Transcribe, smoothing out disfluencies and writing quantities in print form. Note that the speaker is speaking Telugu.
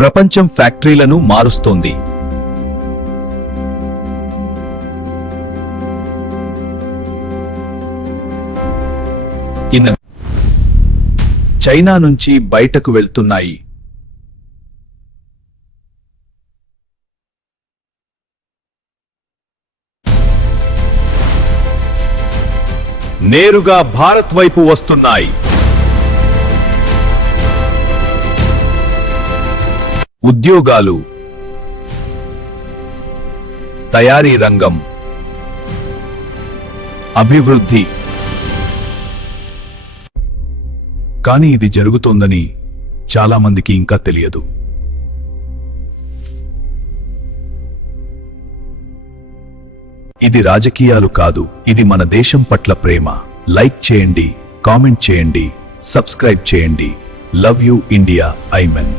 ప్రపంచం ఫ్యాక్టరీలను మారుస్తోంది. చైనా నుంచి బయటకు వెళ్తున్నాయి. నేరుగా భారత్ వైపు వస్తున్నాయి. ఉద్యోగాలు, తయారీ రంగం, అభివృద్ధి. కానీ ఇది జరుగుతోందని చాలా మందికి ఇంకా తెలియదు. ఇది రాజకీయాలు కాదు, ఇది మన దేశం పట్ల ప్రేమ. లైక్ చేయండి, కామెంట్ చేయండి, సబ్స్క్రైబ్ చేయండి. Love you India. ఐమన్.